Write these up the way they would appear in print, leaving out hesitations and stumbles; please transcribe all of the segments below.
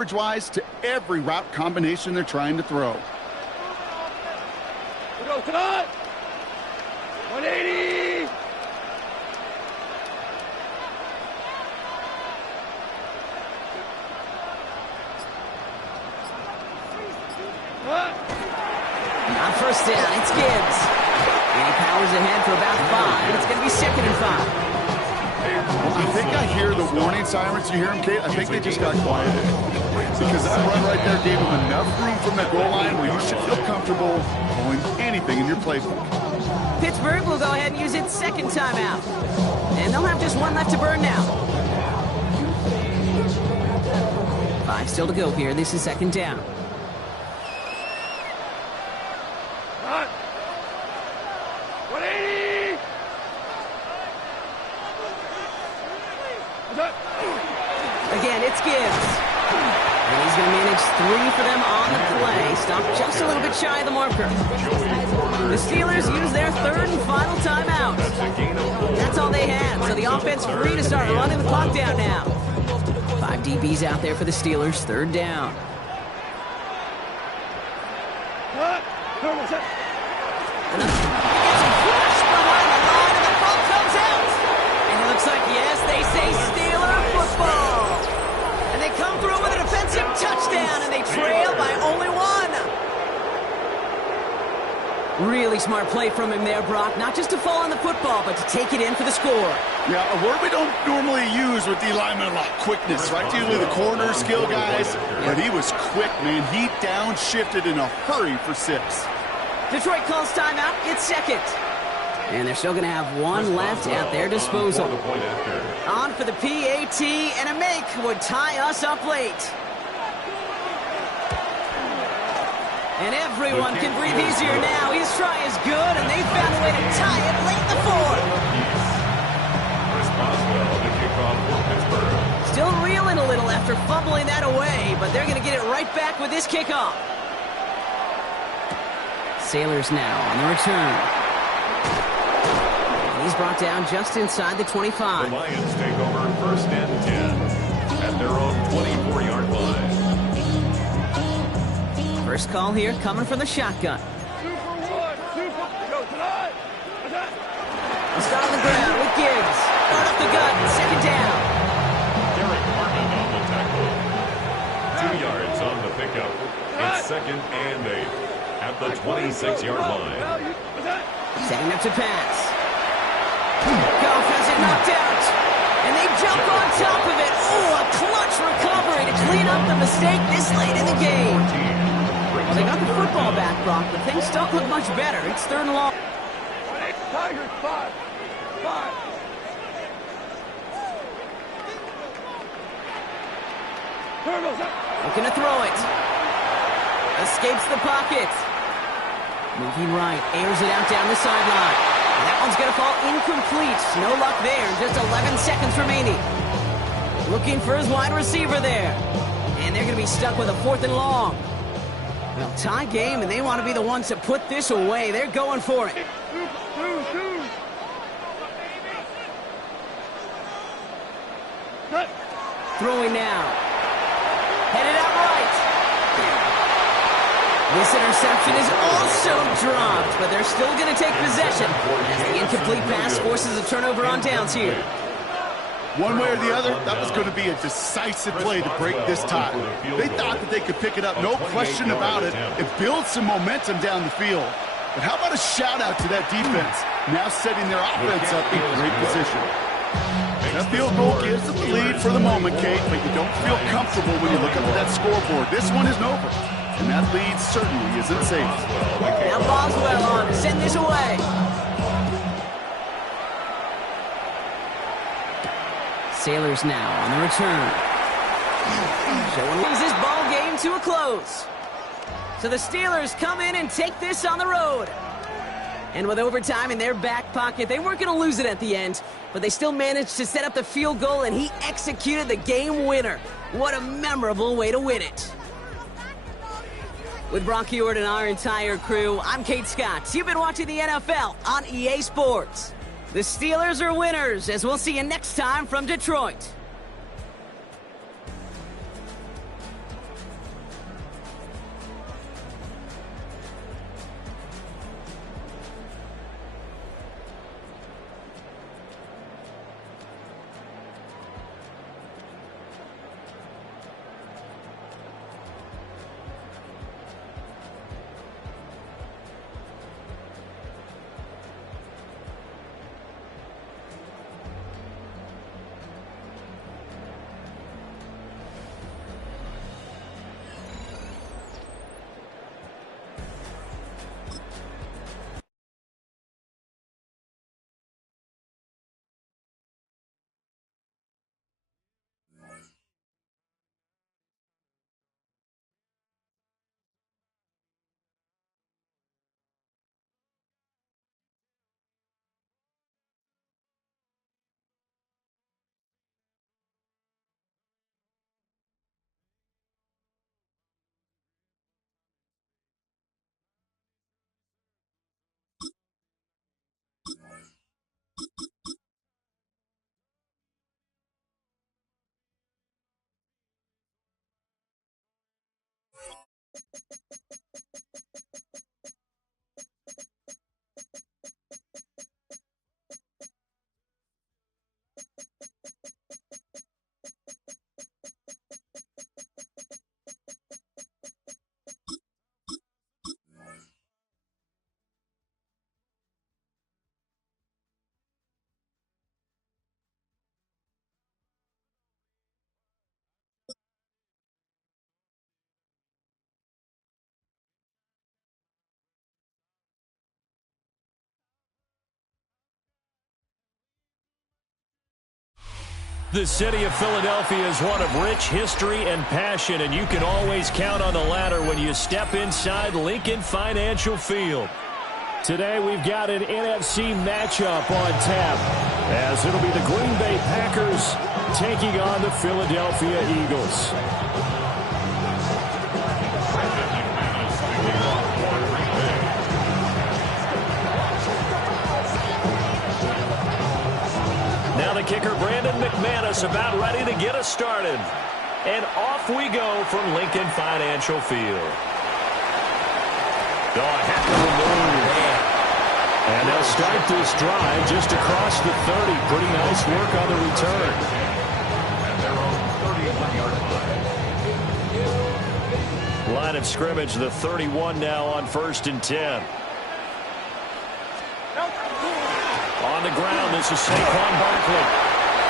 Wise to every route combination they're trying to throw. We go tonight. 180. On first down, it's Gibbs. And he powers ahead for about 5. It's going to be 2nd and 5. Well, I think I hear the warning sirens. You hear them, Kate? I think they just got quieted. Because that run right there gave them enough room from that goal line where you should feel comfortable calling anything in your playbook. Pittsburgh will go ahead and use its 2nd timeout. And they'll have just 1 left to burn now. 5 still to go here. This is 2nd down. Hot. 180. Again, it's Gibbs. And he's going to manage 3 for them on the play. Stopped just a little bit shy of the marker. The Steelers use their 3rd and final timeout. That's all they had, so the offense free to start running the clock down now. 5 DBs out there for the Steelers, 3rd down. And he gets crushed behind the line, and the ball comes out. And it looks like, yes, they say Steeler football. And they come through with a defensive touchdown, and they trail by only 1. Really smart play from him there, Brock. Not just to fall on the football, but to take it in for the score. Yeah, a word we don't normally use with the lineman a lot. Quickness, right? Usually the corner skill guys. But he was quick, man. He downshifted in a hurry for 6. Detroit calls timeout. It's 2nd. And they're still going to have 1 left at their disposal. On for the PAT, and a make would tie us up late. And everyone can breathe easier now. His try is good, and they found a way to tie it late in the 4th. Still reeling a little after fumbling that away, but they're going to get it right back with this kickoff. Sailors now on the return. And he's brought down just inside the 25. The Lions take over 1st and 10 at their own 24-yard line. First call here coming from the shotgun. He'll start on the ground with Gibbs. Start up the gut, 2nd down. Derek Harmon on the tackle. 2 yards on the pickup. It's 2nd and 8 at the 26-yard line. Setting up to pass. Goff has it knocked out. And they jump on top of it. Oh, a clutch recovery to clean up the mistake this late in the game. Well, they got the football back, Brock, but things don't look much better. It's 3rd and long. Tigers, 5. Looking to throw it. Escapes the pocket. Moving right, airs it out down the sideline. And that one's going to fall incomplete. No luck there. Just 11 seconds remaining. Looking for his wide receiver there. And they're going to be stuck with a 4th and long. Well, tie game, and they want to be the ones to put this away. They're going for it. Throwing now. Headed out right. This interception is also dropped, but they're still going to take possession as the incomplete pass forces a turnover on downs here. One way or the other, that was going to be a decisive play to break this tie. They thought that they could pick it up, no question about it, and build some momentum down the field. But how about a shout-out to that defense, now setting their offense up in great position. That field goal gives them the lead for the moment, Kate, but you don't feel comfortable when you look up at that scoreboard. This one isn't over, and that lead certainly isn't safe. Now Boswell on to send this away. Sailors now on the return. Brings this ball game to a close. So the Steelers come in and take this on the road. And with overtime in their back pocket, they weren't going to lose it at the end, but they still managed to set up the field goal, and he executed the game winner. What a memorable way to win it. With Brock Ewart and our entire crew, I'm Kate Scott. You've been watching the NFL on EA Sports. The Steelers are winners, as we'll see you next time from Detroit. The city of Philadelphia is one of rich history and passion, and you can always count on the latter when you step inside Lincoln Financial Field. Today we've got an NFC matchup on tap, as it'll be the Green Bay Packers taking on the Philadelphia Eagles. Now the kicker, Brandon McManus, about ready to get us started. And off we go from Lincoln Financial Field. Oh, a heck of a move. And they'll start this drive just across the 30. Pretty nice work on the return. And their own 31-yard line. Line of scrimmage, the 31 now on 1st and 10. On the ground, this is Saquon Barkley.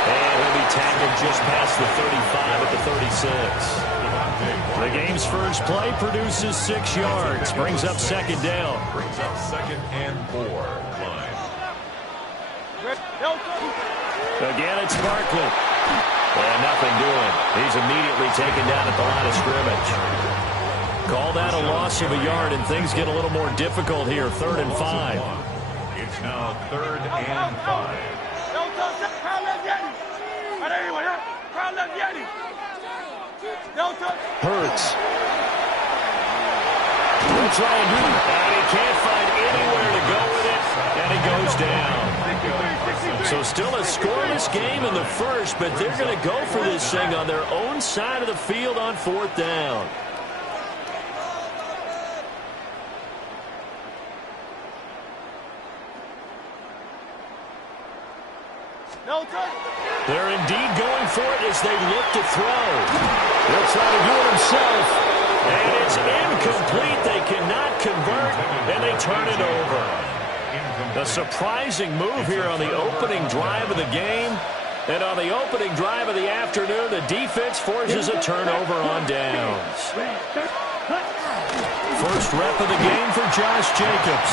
And he'll be tackled just past the 35 at the 36. The game's first play produces 6 yards. Brings up 2nd down. Brings up 2nd and 4. Line. Again, it's Barkley. And nothing doing. He's immediately taken down at the line of scrimmage. Call that a loss of a yard, and things get a little more difficult here. 3rd and 5. It's now 3rd and 5. Hurts. He'll try and do it. And he can't find anywhere to go with it. And he goes down. So still a scoreless game in the first, but they're going to go for this thing on their own side of the field on 4th down. They're indeed going for it as they look to throw. He'll try to do it himself. And it's incomplete. They cannot convert, and they turn it over. A surprising move here on the opening drive of the game. And on the opening drive of the afternoon, the defense forces a turnover on downs. First rep of the game for Josh Jacobs.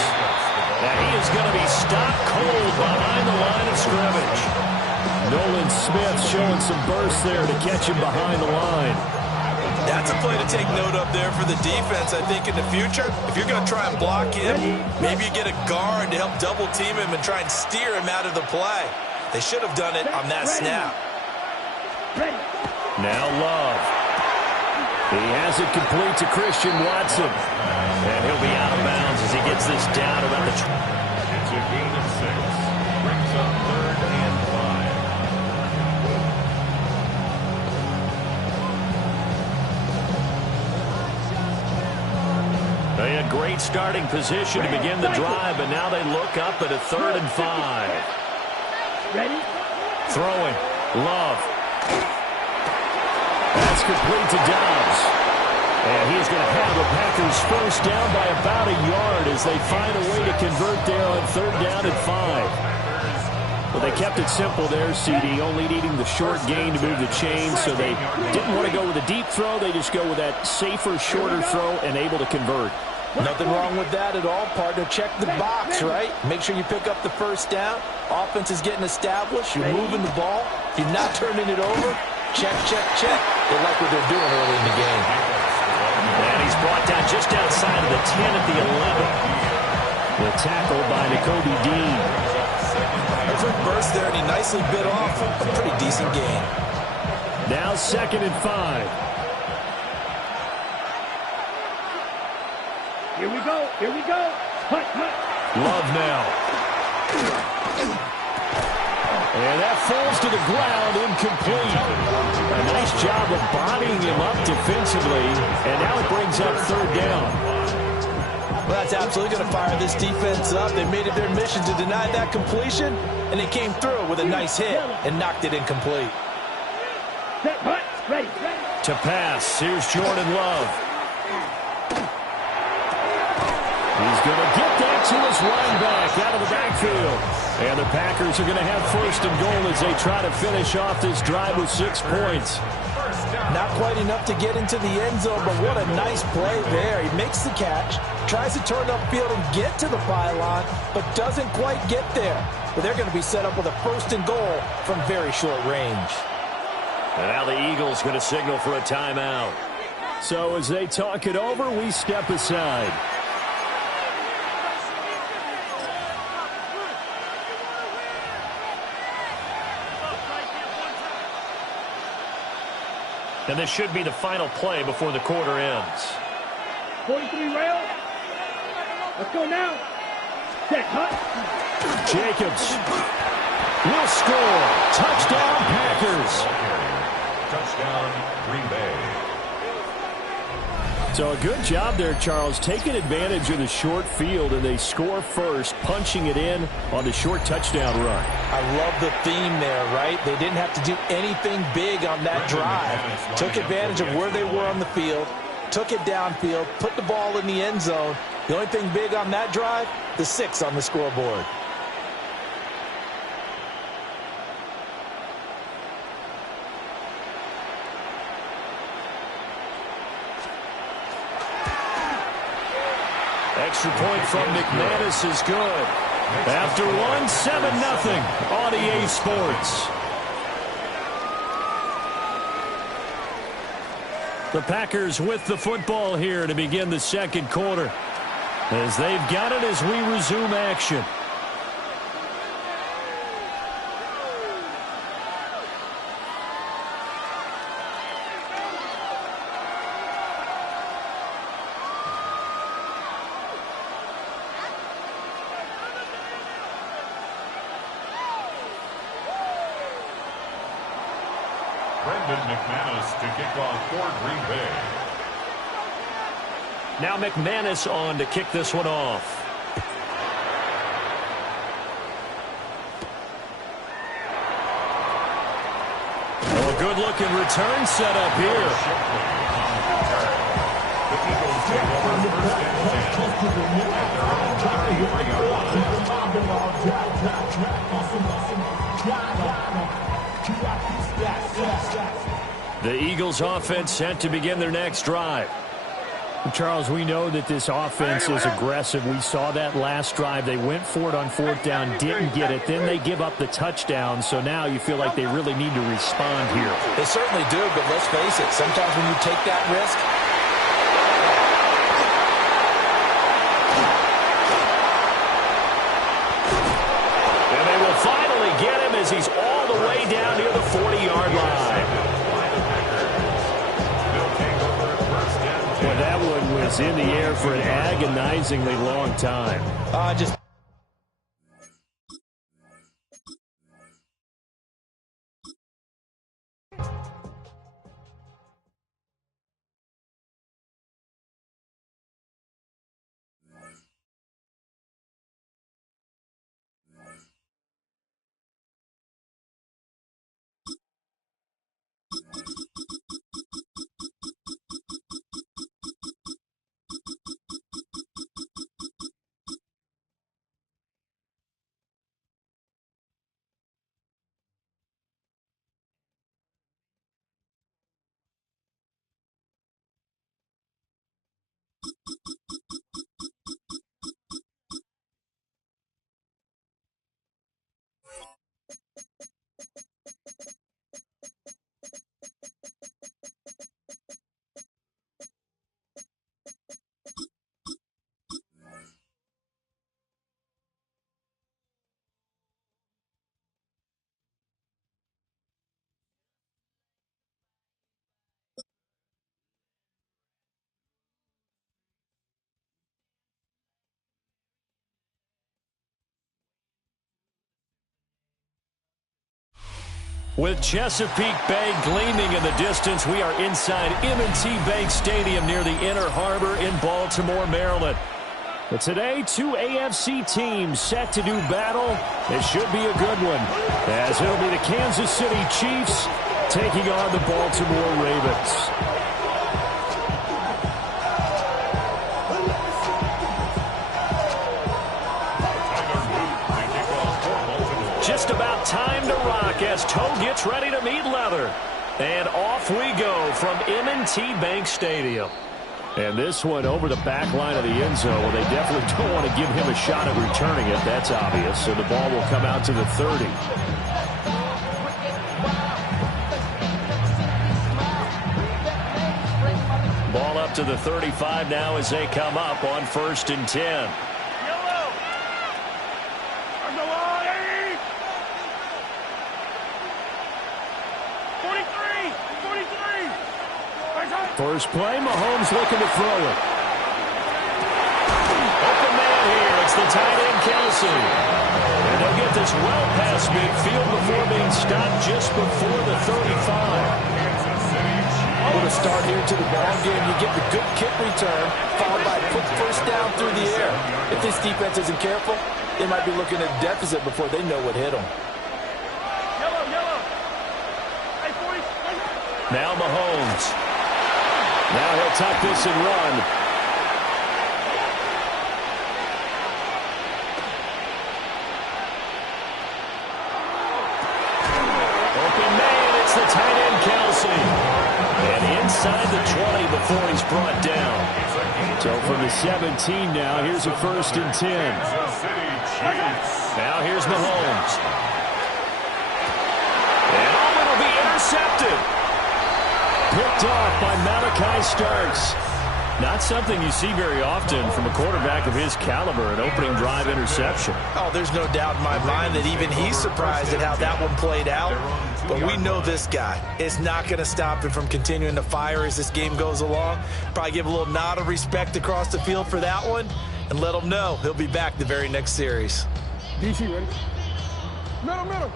And he is going to be stopped cold behind the line of scrimmage. Nolan Smith showing some burst there to catch him behind the line. That's a play to take note of there for the defense. I think in the future, if you're going to try and block him, maybe you get a guard to help double team him and try and steer him out of the play. They should have done it on that snap. Now Love. He has it complete to Christian Watson. And he'll be out of bounds as he gets this down about the... It's a gain of 6. Brings up 3rd and 5. They had great starting position to begin the drive, but now they look up at a 3rd and 5. Ready? Throwing. Love. That's complete to Dobbs. And he's going to have the Packers first down by about a yard as they find a way to convert there on 3rd down and 5. Well, they kept it simple there, CD, only needing the short gain to move the chains, so they didn't want to go with a deep throw. They just go with that safer, shorter throw and able to convert. Nothing wrong with that at all, partner. Check the box, right? Make sure you pick up the first down. Offense is getting established. You're moving the ball. You're not turning it over. Check, check, check. They like what they're doing early in the game. And he's brought down just outside of the 10 at the 11. The tackle by Nakobe Dean. Perfect burst there, and he nicely bit off a pretty decent gain. Now 2nd and 5. Here we go. Here we go. Hut, hut. Love now. And that falls to the ground, incomplete. A nice job of bodying him up defensively, and now it brings up 3rd down. Well, that's absolutely going to fire this defense up. They made it their mission to deny that completion, and they came through with a nice hit and knocked it incomplete. Set, hut. Ready, ready. To pass, here's Jordan Love. He's going to get that to his running back out of the backfield. And the Packers are going to have 1st and goal as they try to finish off this drive with 6 points. Not quite enough to get into the end zone, but what a nice play there. He makes the catch, tries to turn upfield and get to the pylon, but doesn't quite get there. But they're going to be set up with a 1st and goal from very short range. And now the Eagles going to signal for a timeout. So as they talk it over, we step aside. And this should be the final play before the quarter ends. 43 rail. Let's go now. Set, hut. Jacobs will score. Touchdown, Packers. Touchdown, Green Bay. So a good job there, Charles, taking advantage of the short field, and they score first, punching it in on the short touchdown run. I love the theme there, right? They didn't have to do anything big on that drive. Took advantage of where they were on the field, took it downfield, put the ball in the end zone. The only thing big on that drive, the 6 on the scoreboard. Extra point from McManus is good. After one, 7-0 on EA Sports. The Packers with the football here to begin the second quarter, as they've got it as we resume action. McManus to kick off for Green Bay. Now McManus on to kick this one off. Oh, a good-looking return set up here. The Eagles take over first and 10 at their own 33-yard line. The Eagles offense set to begin their next drive. Charles, we know that this offense is aggressive. We saw that last drive. They went for it on 4th down, didn't get it. Then they give up the touchdown. So now you feel like they really need to respond here. They certainly do, but let's face it. Sometimes when you take that risk, and they will finally get him as he's all the way down near the 40-yard line. Well, that one was in the air for an agonizingly long time. With Chesapeake Bay gleaming in the distance, we are inside M&T Bank Stadium near the Inner Harbor in Baltimore, Maryland. But today, 2 AFC teams set to do battle. It should be a good one, as it'll be the Kansas City Chiefs taking on the Baltimore Ravens. Just about time to rock as Toe gets ready to meet leather. And off we go from M&T Bank Stadium. And this one over the back line of the end zone. Well, they definitely don't want to give him a shot at returning it. That's obvious. So the ball will come out to the 30. to the 35 now as they come up on 1st and 10. First play, Mahomes looking to throw it. Open man here. It's the tight end, Kelsey. And they'll get this well past midfield before being stopped just before the 35. With a start here to the ball game, you get the good kick return, followed by a quick first down through the air. If this defense isn't careful, they might be looking at a deficit before they know what hit them. Now Mahomes. Now he'll tuck this and run. Open man, it's the tight end, Kelsey. And inside the 20 before he's brought down. So from the 17 now, here's a 1st and 10. Now here's Mahomes. And it'll be intercepted. Picked off by Malachi Starks. Not something you see very often from a quarterback of his caliber, an opening drive interception. Oh, there's no doubt in my mind that even he's surprised at how that one played out. But we know this guy is not going to stop him from continuing to fire as this game goes along. Probably give a little nod of respect across the field for that one and let him know he'll be back the very next series. DC ready? Middle.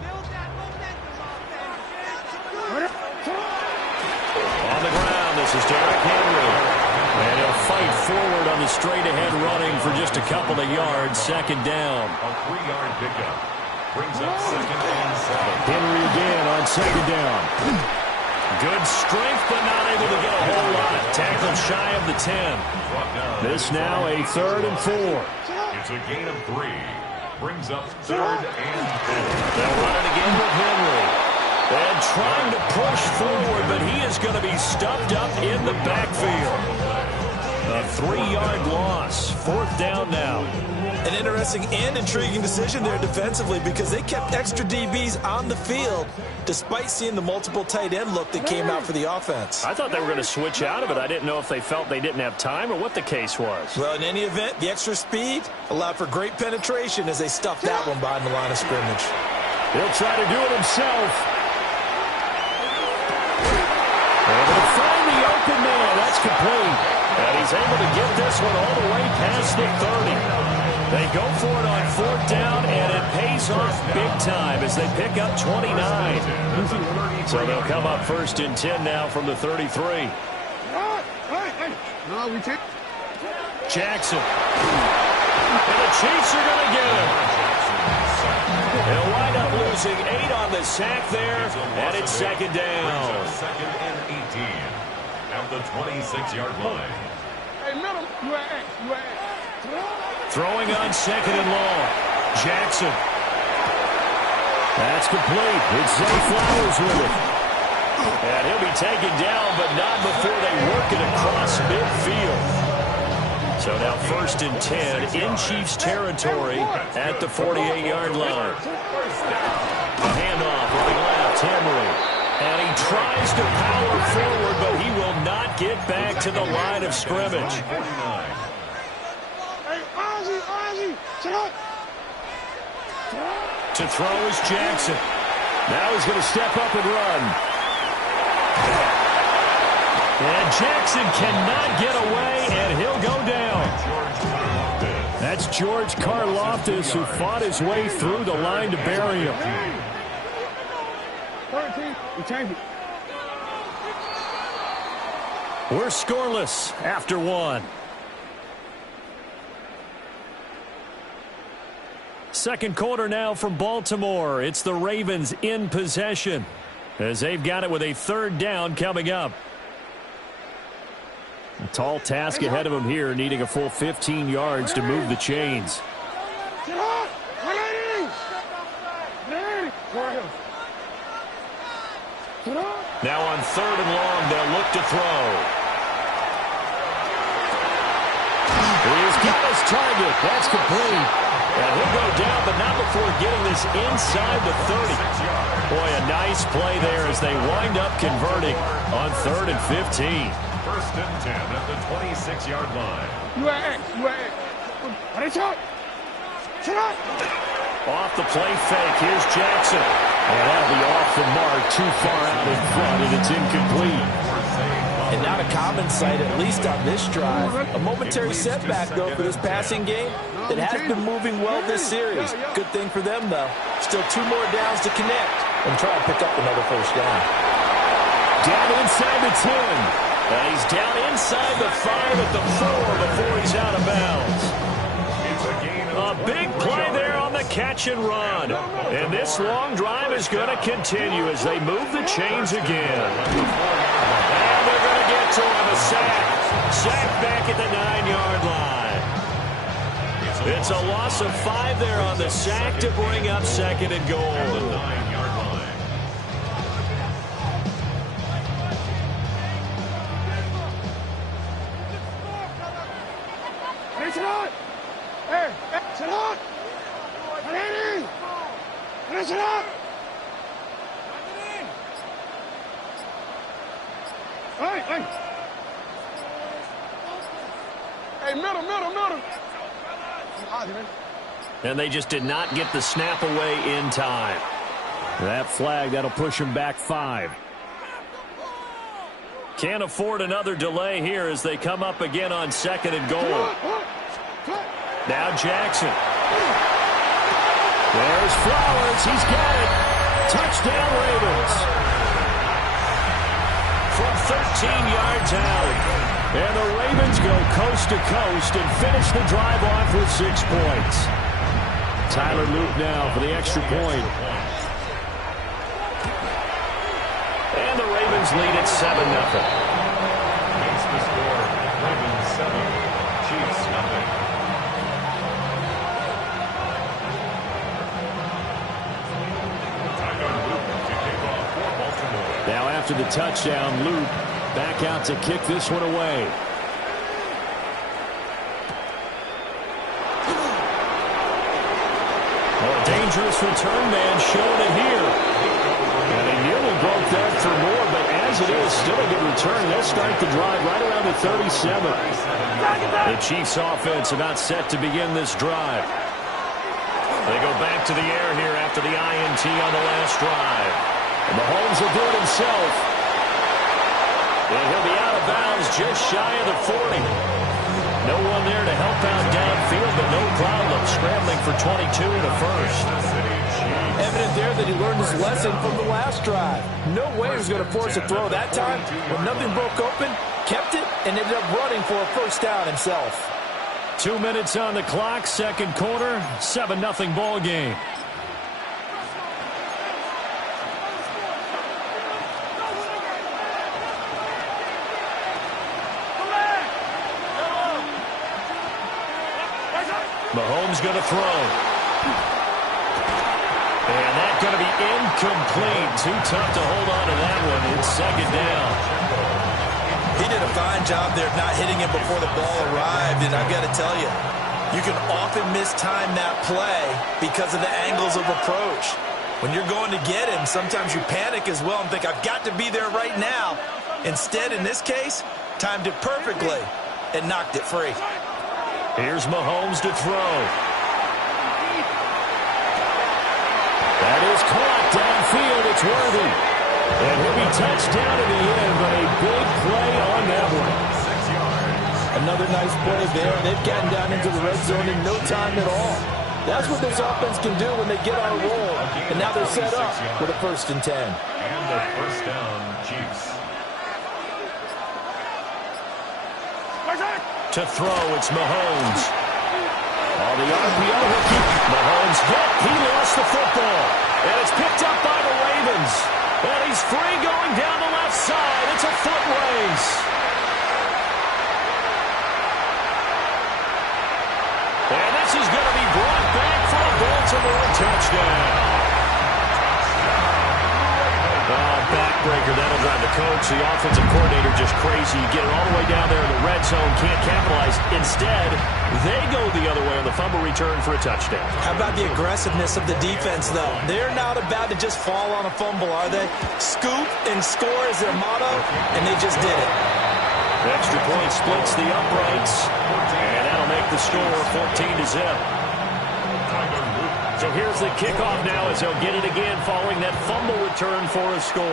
On the ground, this is Derrick Henry. And he'll fight forward on the straight-ahead running for just a couple of yards. 2nd down. A 3-yard pickup brings up 2nd and 7. Henry again on 2nd down. Good strength, but not able to get a whole lot. Tackled shy of the 10. This now a 3rd and 4. It's a gain of 3. Brings up 3rd and 4. They'll run it again with Henry. And trying to push forward, but he is going to be stuffed up in the backfield. A 3-yard loss. 4th down now. An interesting and intriguing decision there defensively because they kept extra DBs on the field despite seeing the multiple tight end look that came out for the offense. I thought they were going to switch out of it. I didn't know if they felt they didn't have time or what the case was. Well, in any event, the extra speed allowed for great penetration as they stuffed that one behind the line of scrimmage. He'll try to do it himself. Able to find the open man. That's complete. And he's able to get this one all the way past the 30. They go for it on 4th down, and it pays off big time as they pick up 29. So they'll come up 1st and 10 now from the 33. Jackson. And the Chiefs are going to get him. They'll wind up losing 8 on the sack there, and it's 2nd down. 2nd and 18 at the 26-yard line. Throwing on 2nd and long. Jackson. That's complete. It's Zay Flowers with it. And he'll be taken down, but not before they work it across midfield. So now 1st and 10 in Chiefs territory at the 48-yard line. A handoff running left, Henry. And he tries to power forward, but he will not get back to the line of scrimmage. To throw is Jackson. Now he's going to step up and run. And Jackson cannot get away, and he'll go down. That's George Karlaftis, who fought his way through the line to bury him. We're scoreless after 1. Second quarter now from Baltimore. It's the Ravens in possession as they've got it with a 3rd down coming up. A tall task ahead of him here, needing a full 15 yards to move the chains. Now on 3rd and long, they'll look to throw. He's got his target. That's complete. And he'll go down, but not before getting this inside the 30. Boy, a nice play there as they wind up converting on 3rd and 15. First and 10 at the 26-yard line. Off the play fake. Here's Jackson. And that'll be off the mark, too far out in front, and it's incomplete. And not a common sight, at least on this drive. A momentary setback, though, for this passing game. It has been moving well this series. Good thing for them, though. Still 2 more downs to connect and try and pick up another first down. Down inside the 10. And he's down inside the 5 at the 4 before he's out of bounds. A big play there on the catch and run. And this long drive is going to continue as they move the chains again. And they're going to get to him, a sack. Sack back at the 9-yard line. It's a loss of 5 there on the sack to bring up second and goal. At the 9-yard line. Hey, middle. And they just did not get the snap away in time. That flag, that'll push him back 5. Can't afford another delay here as they come up again on second and goal. Now Jackson. There's Flowers. He's got it. Touchdown, Ravens. From 13 yards out. And the Ravens go coast to coast and finish the drive off with 6 points. Tyler Luke now for the extra point. And the Ravens lead at 7-0. Makes the score. Ravens 7, Chiefs 0. Tyler Luke to kick off for Baltimore. Now after the touchdown, Luke back out to kick this one away. A dangerous return man showing it here. And he nearly broke that for more, but as it is, still a good return. They'll start the drive right around the 37. The Chiefs offense about set to begin this drive. They go back to the air here after the INT on the last drive. And Mahomes will do it himself. And he'll be out of bounds just shy of the 40. No one there to help out downfield, but no problem scrambling for 22 and a first. Evident there that he learned his lesson from the last drive. No way he was going to force a throw that time. When nothing broke open, kept it, and ended up running for a first down himself. 2 minutes on the clock, second quarter, 7-0 ball game. Mahomes going to throw. And that's going to be incomplete. Too tough to hold on to that one. It's second down. He did a fine job there of not hitting him before the ball arrived, and I've got to tell you, you can often mistime that play because of the angles of approach. When you're going to get him, sometimes you panic as well and think, I've got to be there right now. Instead, in this case, timed it perfectly and knocked it free. Here's Mahomes to throw. That is caught downfield. It's Worthy. And he'll be touched down in the end, but a big play on that one. 6 yards. Another nice play there. They've gotten down into the red zone in no time at all. That's what this offense can do when they get on a roll. And now they're set up with a 1st and 10. And the first down, Chiefs. To throw, it's Mahomes. On the RPO, Mahomes hit. He lost the football. And it's picked up by the Ravens. And he's free going down the left side. It's a foot race. And this is going to be brought back for a Baltimore touchdown. Backbreaker, that'll drive the coach, the offensive coordinator, just crazy. You get it all the way down there in the red zone, can't capitalize. Instead, they go the other way on the fumble return for a touchdown. How about the aggressiveness of the defense, though? They're not about to just fall on a fumble, are they? Scoop and score is their motto, and they just did it. Extra point splits the uprights, and that'll make the score 14-0. So here's the kickoff now as they'll get it again following that fumble return for a score.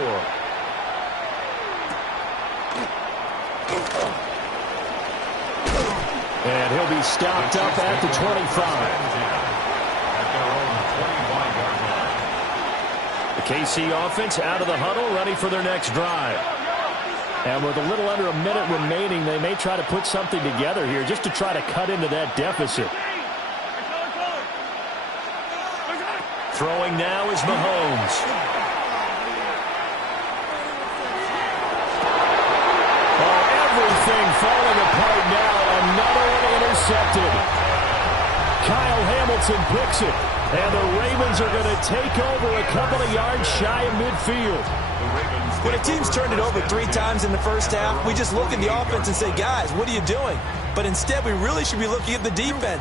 And he'll be stopped up at the 25. The KC offense out of the huddle, ready for their next drive. And with a little under a minute remaining, they may try to put something together here just to try to cut into that deficit. Throwing now is Mahomes. Oh, everything falling apart now. Another one intercepted. Kyle Hamilton picks it. And the Ravens are going to take over a couple of yards shy of midfield. When a team's turned it over 3 times in the first half, we just look at the offense and say, guys, what are you doing? But instead, we really should be looking at the defense.